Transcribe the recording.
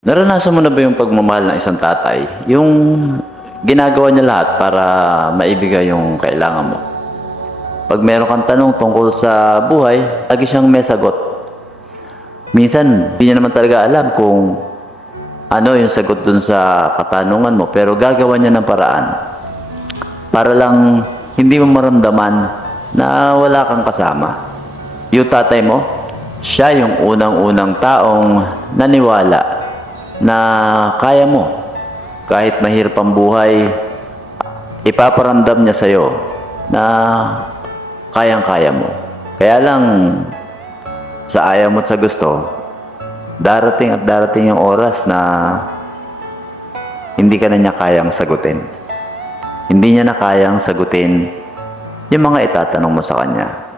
Naranasan mo na ba yung pagmamahal ng isang tatay? Yung ginagawa niya lahat para maibigay yung kailangan mo. Pag meron kang tanong tungkol sa buhay, lagi siyang may sagot. Minsan, hindi niya naman talaga alam kung ano yung sagot dun sa katanungan mo, pero gagawa niya ng paraan para lang hindi mo maramdaman na wala kang kasama. Yung tatay mo, siya yung unang-unang taong naniwala na kaya mo. Kahit mahirap ang buhay, ipaparamdam niya sa'yo na kayang-kaya mo. Kaya lang, sa ayaw mo at sa gusto, darating at darating yung oras na hindi ka na niya kayang sagutin. Hindi niya na kayang sagutin yung mga itatanong mo sa kanya.